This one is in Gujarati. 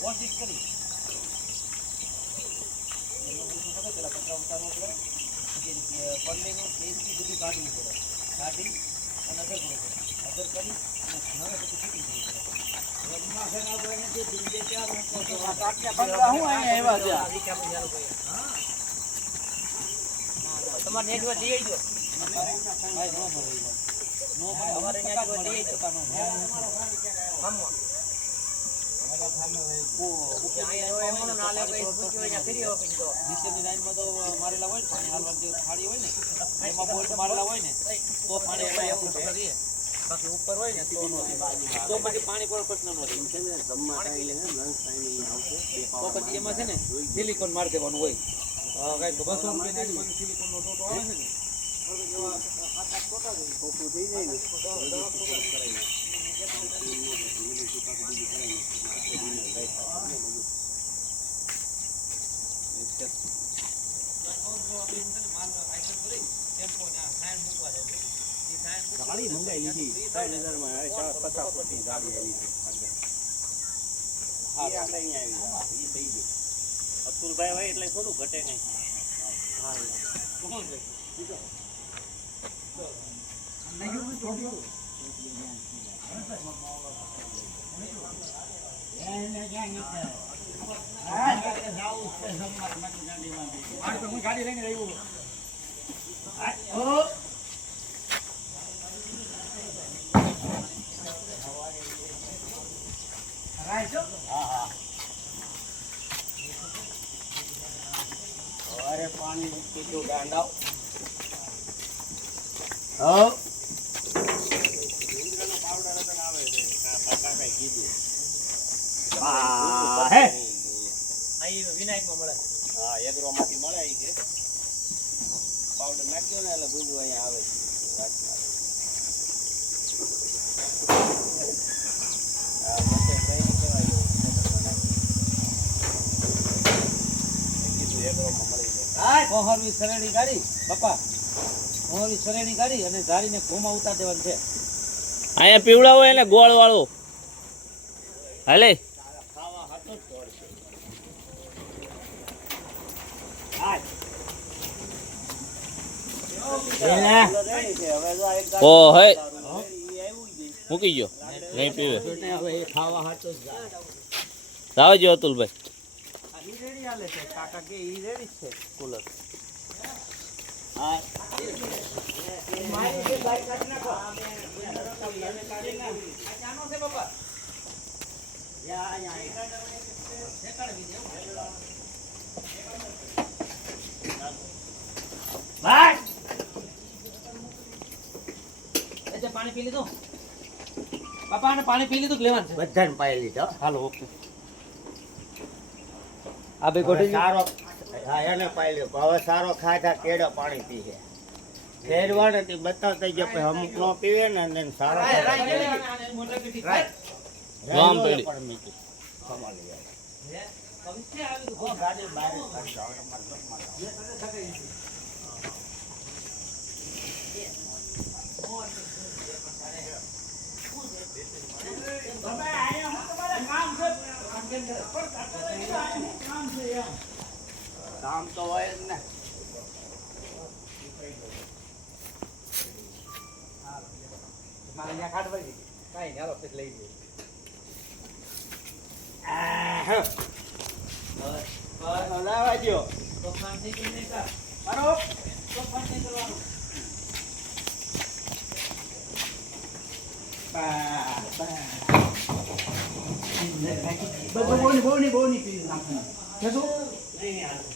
કોશિશ કરી પેલા કચરા ઉતારવો પડે પડલેનું તેલથી બધું કાઢવું પડે કાઢી અને અગર કરવું પડે અગર કરી અને હવે પછી ફિટિંગ કરવું પડે તમારે નેટવર્ક લઈ આવજો અમારે નેટવર્ક લઈ મારેલા હોય પાણી હાલવા જે થાળી હોય ને એમાં બોલ્ટ મારેલા હોય ને તો પાણી બાકી ઉપર હોય ને તો પછી પાણી પર પ્રશ્ન ન રહે તો પછી એમાં છે ને સિલિકોન મારી દેવાનું હોય કઈ તો 200 રૂપિયા સિલિકોન નો ટોટો આવે છે ને ગાડી મંગાઈ લીધી 3000 માં 50 ફૂટની ગાડી આવી હા આપણે અહીંયા આવી ઈ થઈ ગયું અતુલભાઈ હોય એટલે થોડું ઘટે નહીં હા કોણ છે બીજો નહીં છોડ્યો ગાડી લઈને આવ્યો અરે પાણી મૂકી દો ગાંડા ઇન્દ્રનો પાવડર પણ આવે છે કાકા કઈ કીધું હે આઈ વિનાયકમાં મળે હા એગ્રોમાંથી મળે છે પાવડર નાખ્યો ને એટલે બધું અહીંયા આવે છે વાત મોહરવી સરેણી ગાડી પપ્પા મોહરવી સરેણી ગાડી અને ધારીને ઘોમાં ઉતાર દેવાનું છે અહીંયા પીવડા હોય એને ગોળ વાળો હાલે ખાવા હાથો જ તોડશે ઓ હે મૂકી ગયો નહીં પીવે હવે ખાવા હાથો જ આવજો અતુલભાઈ રેડી આલે છે કાકા કે ઈ રેડી છે કુલર હા મારી કે બાઈક કાઢ નાખો આનો છે બાપા યા દેખાડી દેવું ભાઈ એ પાણી પી લીધું બાપા આને પાણી પી લીધું કે લેવાનું છે બધાને પાઈ લીધો હાલો ઓકે આ બે ગોઠી સારો હા એને પાઈ લ્યો હવે સારો ખાધા કેડો પાણી પીએ ફેરવા નથી બતાવતા જો કે અમુક નો પીવે ને અને સારો રામ પેડી કમાલી જાય ભવિષ્ય આવી ગયો ગાડી બહાર કાઢો તમે આયા હું તમારા કામ છે કામ તો હોય જ ને મારે અહીંયા કાઢવા દીધી કાઈ હાલો પછી લઈ જઈએ બસ લાવા જો તો કામ થઈ ગયું ને સર મારો તો કામ થઈ કરવાનું બોની પી નાખવાનું કેસો નહીં